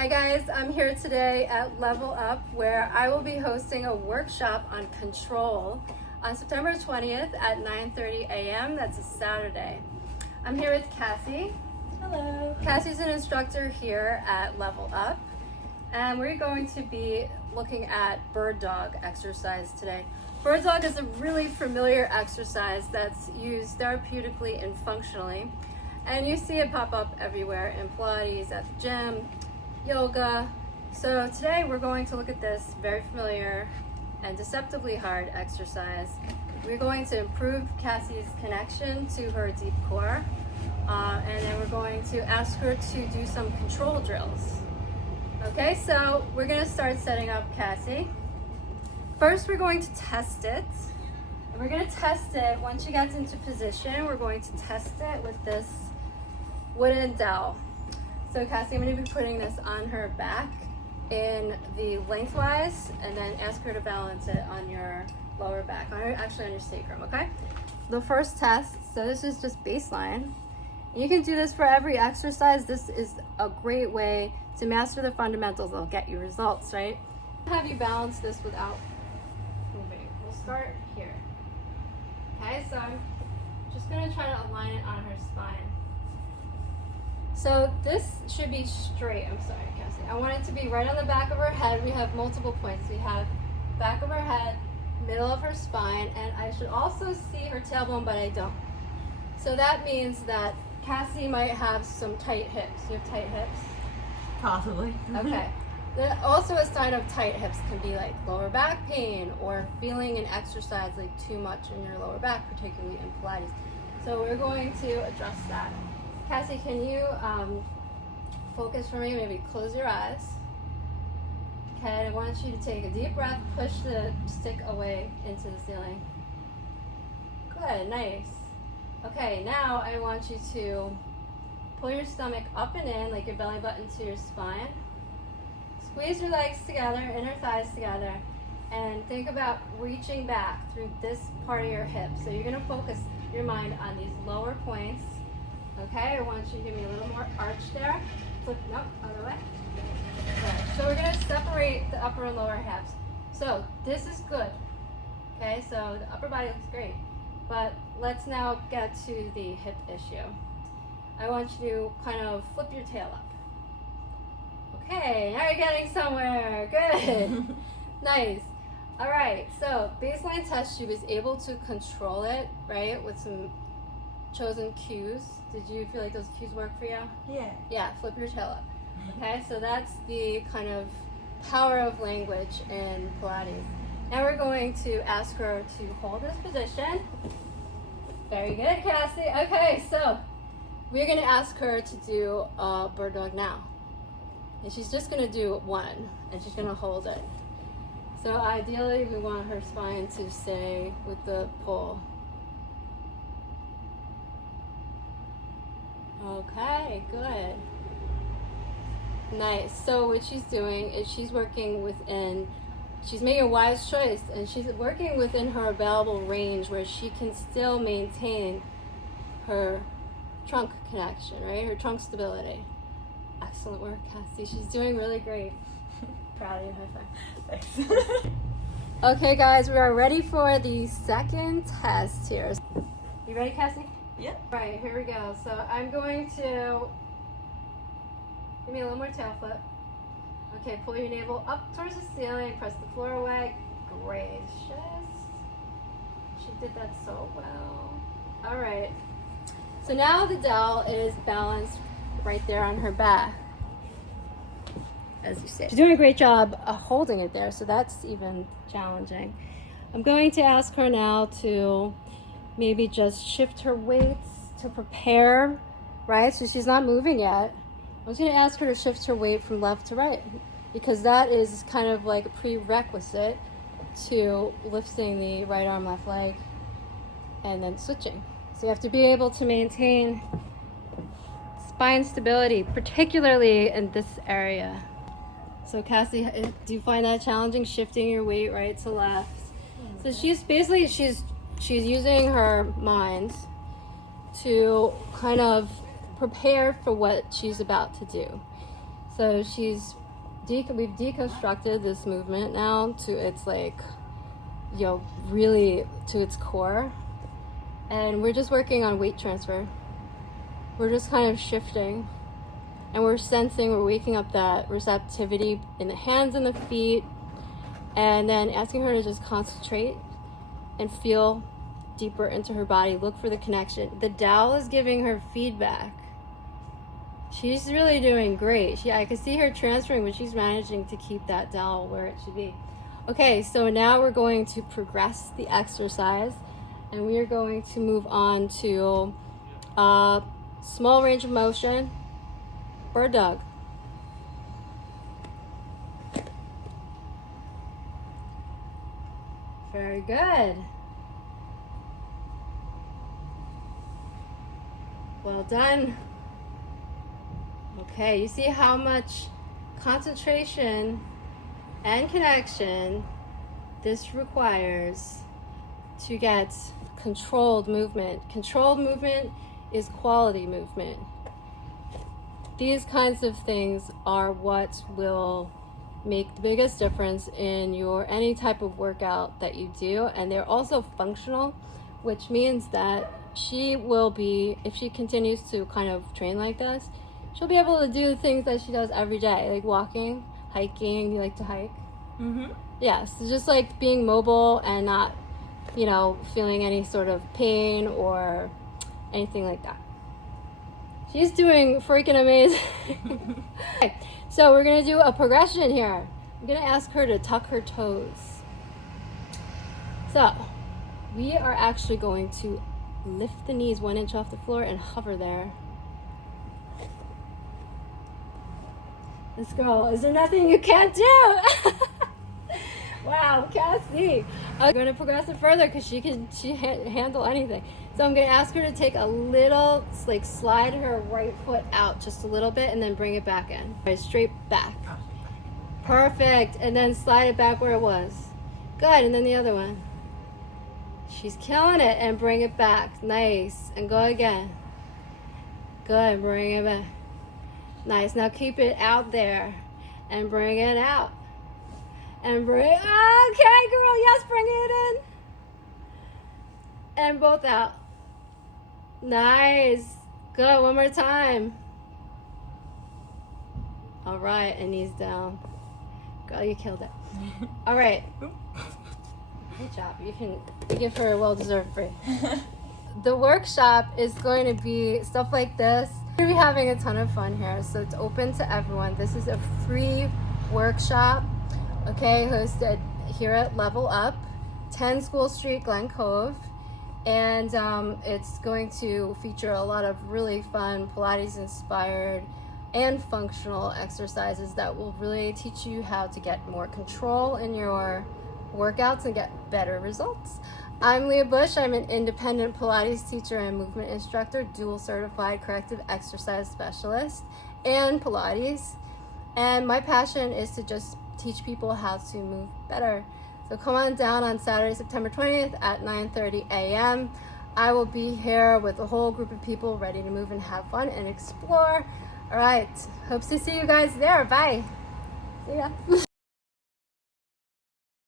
Hi guys, I'm here today at Level Up where I will be hosting a workshop on control on September 20th at 9:30 a.m. That's a Saturday. I'm here with Cassie. Hello. Cassie's an instructor here at Level Up, and we're going to be looking at bird dog exercise today. Bird dog is a really familiar exercise that's used therapeutically and functionally, and you see it pop up everywhere in Pilates, at the gym, yoga. So today we're going to look at this very familiar and deceptively hard exercise. We're going to improve Cassie's connection to her deep core, and then we're going to ask her to do some control drills. Okay, so we're going to start setting up Cassie. First, we're going to test it. And we're going to test it once she gets into position. We're going to test it with this wooden dowel. So Cassie, I'm going to be putting this on her back in the lengthwise, and then ask her to balance it on your lower back, actually on your sacrum, okay? The first test, so this is just baseline. You can do this for every exercise. This is a great way to master the fundamentals. It'll get you results, right? Have you balance this without moving. We'll start here. Okay, so I'm just going to try to align it on her spine. So this should be straight. I'm sorry, Cassie. I want it to be right on the back of her head. We have multiple points. We have back of her head, middle of her spine, and I should also see her tailbone, but I don't. So that means that Cassie might have some tight hips. You have tight hips? Possibly. Okay. Also a sign of tight hips can be like lower back pain or feeling an exercise like too much in your lower back, particularly in Pilates. So we're going to address that. Cassie, can you focus for me? Maybe close your eyes. Okay, I want you to take a deep breath, push the stick away into the ceiling. Good, nice. Okay, now I want you to pull your stomach up and in, like your belly button to your spine. Squeeze your legs together, inner thighs together, and think about reaching back through this part of your hip. So you're gonna focus your mind on these lower points. Okay, I want you to give me a little more arch there. Flip, nope, other way. Good. So we're gonna separate the upper and lower halves. So this is good. Okay, so the upper body looks great. But let's now get to the hip issue. I want you to kind of flip your tail up. Okay, now you're getting somewhere. Good. Nice. All right, so baseline test, she was able to control it, right, with some chosen cues. Did you feel like those cues work for you? Yeah. Yeah, flip your tail up. Okay, so that's the kind of power of language in Pilates. Now we're going to ask her to hold this position. Very good, Cassie. Okay, so we're going to ask her to do a bird dog now. And she's just going to do one, and she's going to hold it. So ideally, we want her spine to stay with the pole. Okay, good. Nice. So what she's doing is she's working within, she's making a wise choice, and she's working within her available range where she can still maintain her trunk connection, right? Her trunk stability. Excellent work, Cassie. She's doing really great. Proud of you. High five. Thanks. Okay, guys, we are ready for the second test here. You ready, Cassie? Yeah. All right, here we go. So I'm going to give me a little more tail flip. Okay, pull your navel up towards the ceiling, press the floor away. Gracious. She did that so well. All right. So now the dowel is balanced right there on her back, as you say. She's doing a great job holding it there, so that's even challenging. I'm going to ask her now to maybe just shift her weights to prepare, right? So she's not moving yet. I'm just going to ask her to shift her weight from left to right, because that is kind of like a prerequisite to lifting the right arm, left leg, and then switching. So you have to be able to maintain spine stability, particularly in this area. So Cassie, do you find that challenging, shifting your weight right to left? So she's basically, she's using her mind to kind of prepare for what she's about to do. So we've deconstructed this movement now to its really to its core. And we're just working on weight transfer. We're just kind of shifting. And we're sensing, we're waking up that receptivity in the hands and the feet. And then asking her to just concentrate and feel deeper into her body. Look for the connection. The dowel is giving her feedback. She's really doing great. I can see her transferring, but she's managing to keep that dowel where it should be. Okay, so now we're going to progress the exercise. And we are going to move on to small range of motion, bird dog. Very good. Well done. Okay, you see how much concentration and connection this requires to get controlled movement. Controlled movement is quality movement. These kinds of things are what will make the biggest difference in any type of workout that you do, and they're also functional, which means that she will be, if she continues to kind of train like this, she'll be able to do things that she does every day, like walking, hiking. You like to hike? Mm-hmm. Yes, just like being mobile and not feeling any sort of pain or anything like that. She's doing freaking amazing. Okay, so we're gonna do a progression here. I'm gonna ask her to tuck her toes. So we are actually going to lift the knees 1 inch off the floor and hover there. This girl, is there nothing you can't do? Wow, Cassie. I'm going to progress it further because she can handle anything. So I'm going to ask her to take a little, slide her right foot out just a little bit and then bring it back in. Right, straight back. Perfect. And then slide it back where it was. Good. And then the other one. She's killing it. And bring it back. Nice. And go again. Good. Bring it back. Nice. Now keep it out there and bring it out. And bring, okay, girl, yes, bring it in. And both out. Nice. Good, one more time. All right, and knees down. Girl, you killed it. All right. Good job. You give her a well-deserved break. The workshop is going to be stuff like this. We're going to be having a ton of fun here, so it's open to everyone. This is a free workshop. Okay, hosted here at Level Up, 10 School Street, Glen Cove. And it's going to feature a lot of really fun Pilates-inspired and functional exercises that will really teach you how to get more control in your workouts and get better results. I'm Leah Bush. I'm an independent Pilates teacher and movement instructor, dual certified corrective exercise specialist, and Pilates. And my passion is to just teach people how to move better. So come on down on Saturday, September 20th at 9:30 a.m. I will be here with a whole group of people ready to move and have fun and explore. All right, hope to see you guys there. Bye. See ya.